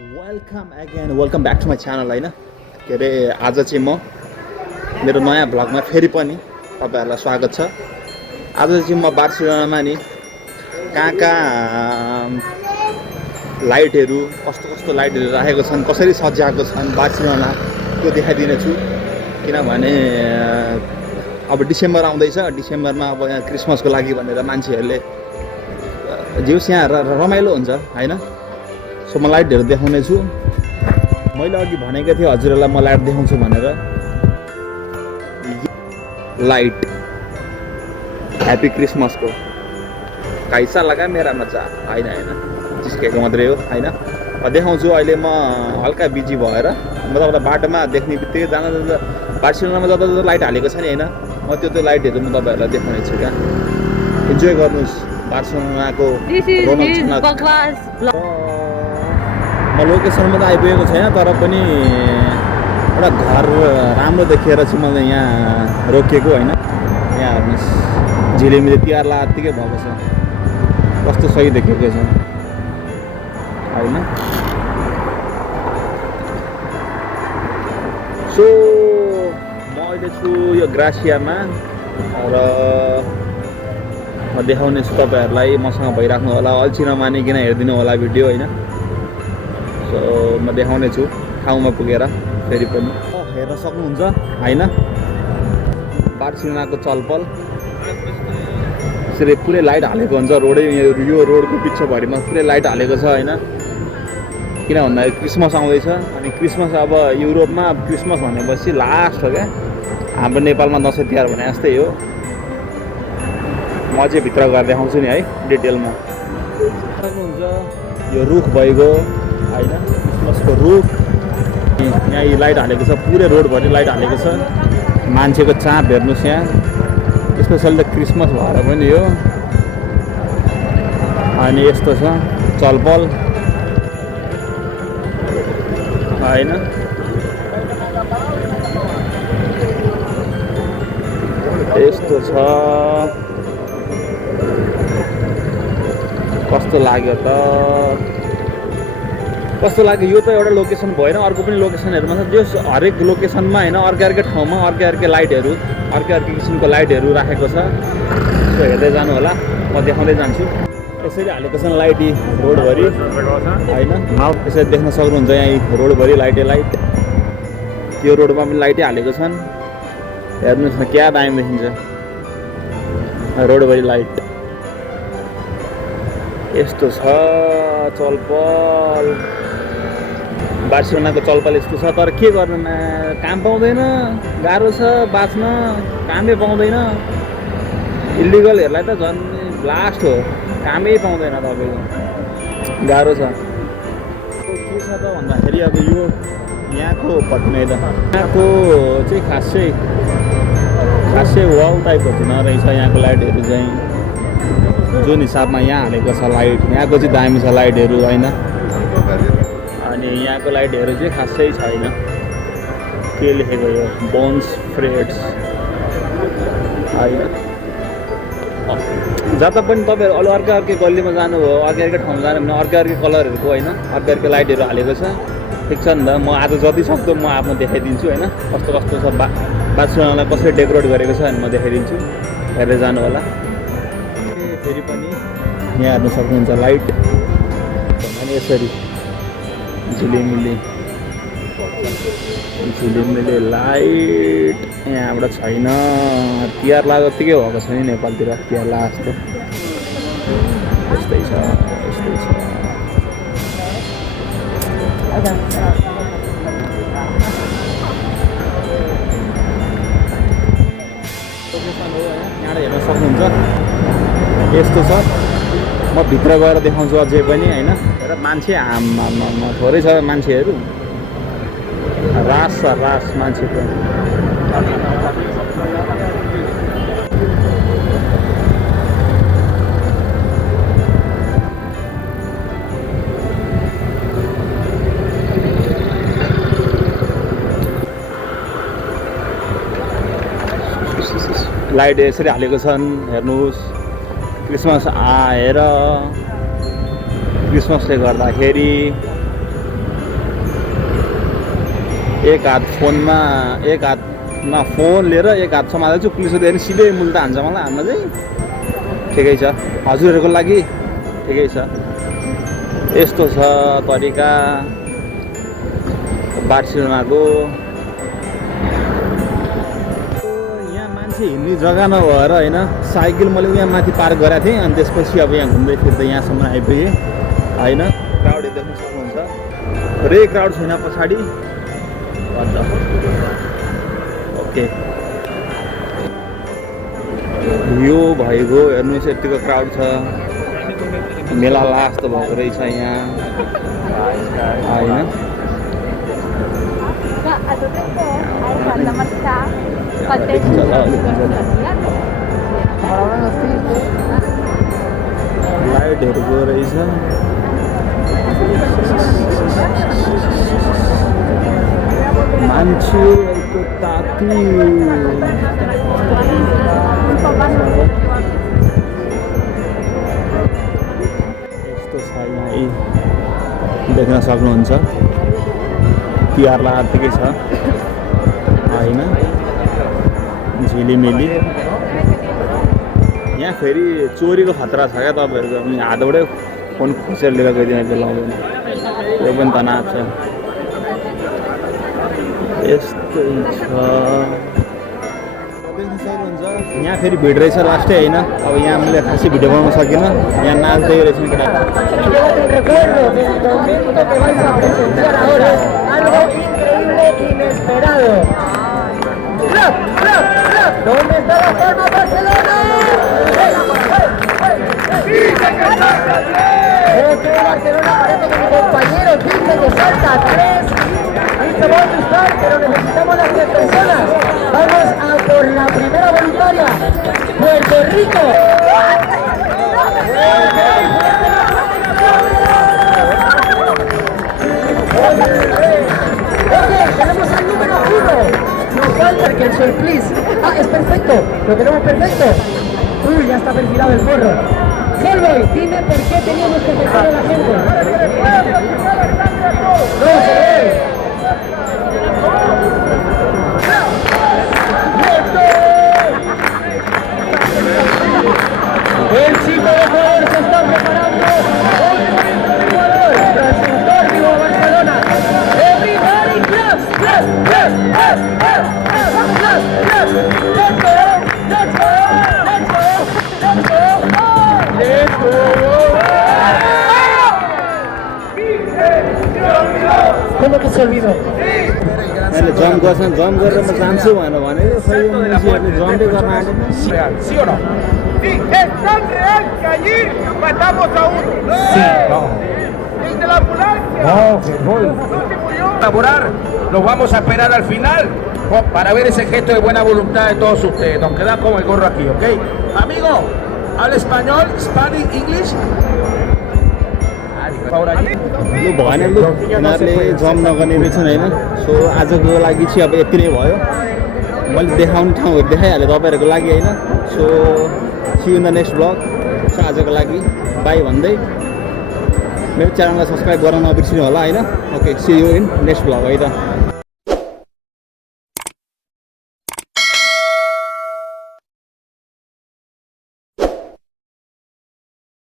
Welcome back to my channel होइन के अरे आज चाहिँ म मेरो नयाँ भ्लगमा फेरि पनि तपाईँहरूलाई स्वागत छ। आज चाहिँ म बार्सिलोनामा नि कहाँ लाइटहरू कस्तो कस्तो लाइटहरू राखेको छन्, कसरी सजाएको छन् बार्सिलोना त्यो देखाइदिनेछु। किनभने अब डिसेम्बर आउँदैछ, डिसेम्बरमा अब यहाँ क्रिसमसको लागि भनेर मान्छेहरूले जिउस यहाँ रमाइलो हुन्छ होइन। सो म लाइटहरू देखाउने छु। मैले अघि भनेको थिएँ हजुरहरूलाई म लाइट देखाउँछु भनेर। लाइट ह्याप्पी क्रिसमसको कैसा लगा मेरा मजा होइन जिस्केको मात्रै हो होइन। देखाउँछु। अहिले म हल्का बिजी भएर म तपाईँलाई बाटोमा देख्ने बित्तिकै जाँदा जाँदा बार्सिलोनामा जता जता लाइट हालेको छ नि होइन, म त्यो लाइटहरू म तपाईँहरूलाई देखाउने छु क्या। इन्जोय गर्नुहोस् बार्सिलोनाको रौनक। म लोकेसनमा त आइपुगेको छैन, तर पनि एउटा घर राम्रो देखेर चाहिँ मैले यहाँ रोकिएको होइन। यहाँ हेर्नुहोस् झिलिमिली तिहार लागत्तिकै भएको छ, कस्तो सही देखेको छ होइन। सो म अहिले छु यो ग्रासियामा र म देखाउने छु तपाईँहरूलाई। मसँग भइराख्नु होला, अल्छी नमानिकन हेरिदिनु होला भिडियो होइन। सो म देखाउने छु ठाउँमा पुगेर फेरि पनि हेर्न सक्नुहुन्छ होइन। बार्सिलोनाको चलपल यसरी पुरै लाइट हालेको हुन्छ रोडै, यो रोडको पिछेभरिमा पुरै लाइट हालेको छ होइन। किन भन्दाखेरि क्रिसमस आउँदैछ अनि क्रिसमस अब युरोपमा क्रिसमस भनेपछि लास्ट हो क्या। हाम्रो नेपालमा दसैँ तिहार भने जस्तै हो। म चाहिँ भित्र गएर देखाउँछु नि है डिटेलमा। हुन्छ यो रुख भइगयो होइन, क्रिसमसको रुख। यहाँ यी लाइट हालेको छ, पुरै रोडभरि लाइट हालेको छ। मान्छेको चाप हेर्नुहोस् यहाँ, स्पेसली त क्रिसमस भएर पनि हो। अनि यस्तो छ चलपल होइन। यस्तो छ, कस्तो लाग्यो त, कस्तो लाग्यो। यो त एउटा लोकेसन भएन, अर्को पनि लोकेसनहरूमा छ। जो हरेक लोकेसनमा होइन अर्कै ठाउँमा अर्कै लाइटहरू, अर्कै किसिमको लाइटहरू राखेको छ। सो हेर्दै जानु होला, म देखाउँदै जान्छु। यसरी हालेको छ लाइट यी रोडभरि होइन। यसरी देख्न सक्नुहुन्छ यहाँ रोडभरि लाइटै लाइट। यो रोडमा पनि लाइटै हालेको छन्, हेर्नुहोस् न क्या दामी देखिन्छ रोडभरि लाइट। यस्तो छ चलपल, बार्सिलोनाको चलपल यस्तो छ। तर के गर्नु, काम पाउँदैन, गाह्रो छ बाँच्न, कामै पाउँदैन। इलिगलहरूलाई त झन् ब्लास्ट हो, कामै पाउँदैन तपाईँको, गाह्रो छ। के छ त भन्दाखेरि अब यो यहाँको भट्नै त यहाँको चाहिँ खासै वाउ टाइपको हुँदो रहेछ यहाँको लाइटहरू चाहिँ। जुन हिसाबमा यहाँ हालेको छ लाइट, यहाँको चाहिँ दामी छ लाइटहरू होइन। अनि यहाँको लाइटहरू चाहिँ खासै छैन। के लेखेको यो बोन्स फ्रेड्स होइन। जता पनि तपाईँहरू अर्कै गल्लीमा जानुभयो, अर्कै ठाउँमा जानु भने अर्कै कलरहरूको होइन, अर्कै लाइटहरू हालेको छ। ठिक छ नि त। म आज जति सक्दो म आफ्नो देखाइदिन्छु होइन, कस्तो कस्तो छ बार्सिलोनालाई कसरी डेकोरेट गरेको छ भने म देखाइदिन्छु, हेर्दै जानु होला। फेरि पनि यहाँ हेर्नु सक्नुहुन्छ लाइट अनि यसरी झिलिमिली लाइट यहाँबाट छैन। तिहार लागत्तिकै भएको छ नि नेपालतिर, तिहार लाग जस्तो। यस्तै छ। यहाँबाट हेर्न सक्नुहुन्छ यस्तो छ। म भित्र गएर देखाउँछु अझै पनि होइन। र मान्छे थोरै छ मान्छेहरू, रास मान्छेको। लाइट यसरी हालेको छन् हेर्नुहोस्। क्रिसमस आएर क्रिसमसले गर्दाखेरि एक हातमा फोन लिएर एक हात समातेको छु, पुलिसले देख्यो भने सिधै मुल्टा हान्छ मलाई। हान्न चाहिँ ठिकै छ, हजुरहरूको लागि ठिकै छ। यस्तो छ तरिका बार्सिलोनाको। यहाँ मान्छे हिँड्ने जग्गा नभएर होइन, साइकल मैले यहाँ माथि पार्क गरेको थिएँ अनि त्यसपछि अब यहाँ घुम्दै फिर्दै यहाँसम्म आइपुगेँ होइन। क्राउड देख्न सक्नुहुन्छ, पुरै क्राउड छैन पछाडि। ओके, यो भइगयो, हेर्नुहोस् यतिको क्राउड छ। मेला लास्ट भएको रहेछ यहाँ होइन। लाइटहरूको रहेछ, मान्छेहरूको ताती। यस्तो छ यहाँ देख्न सक्नुहुन्छ, तिहार लागेकै छ होइन। झिलिमिली यहाँ फेरि चोरीको खतरा छ क्या तपाईँहरूको, हातबाटै फोन खोसेर लिएर गइदिन बेलाउँदैन, त्यो पनि तनाव छ। यस्तै छ यहाँ फेरि भिड रहेछ लास्टै होइन। अब यहाँ मैले खासै भिडियो बनाउन सकिनँ, यहाँ नाच्दै रहेछ केटा। Pero necesitamos las 3 personas. Vamos a por la primera voluntaria. Puerto Rico. Oye, tenemos el número 1. Nos falta que el sol, please. Ah, es perfecto. Lo tenemos perfecto. Uy, ya está perfilado el forro. Solboy, dime por qué teníamos que sacar a la gente. No se ve. El chico de Ecuador se está preparando. Ecuador, transmisor vivo Barcelona. Everybody claps, claps, claps, claps, claps, claps, claps. Let's go, let's go, let's go, let's go, let's go. ¿Cómo que se olvidó? मैले jump गर्छ, jump गरेर म जान्छु भनेर भनेको, खै यो मान्छेहरूले जम्पै गर्न आँटेन। ¿Sí o no? Sí, es tan real que allí matamos a uno. Sí, no. El de la ambulancia. No, que gol. No se murió. Laborar, los vamos a esperar al final para ver ese gesto de buena voluntad de todos ustedes. Nos queda como el gorro aquí, ¿ok? Amigo, ¿habla español? ¿Spanish? ¿English? लु भएन, लु यिनीहरूले jump नगर्ने रहेछन् होइन। So आजको लागि चाहिँ अब यति नै भयो, मैले देखाउने ठाउँहरू देखाइहालेँ तपाईँहरूको लागि होइन। So see in the next blog. So आजको लागि बाई भन्दै मेरो च्यानललाई सब्सक्राइब गर्न नबिर्सिनु होला होइन। Okay, see you in next blog है त।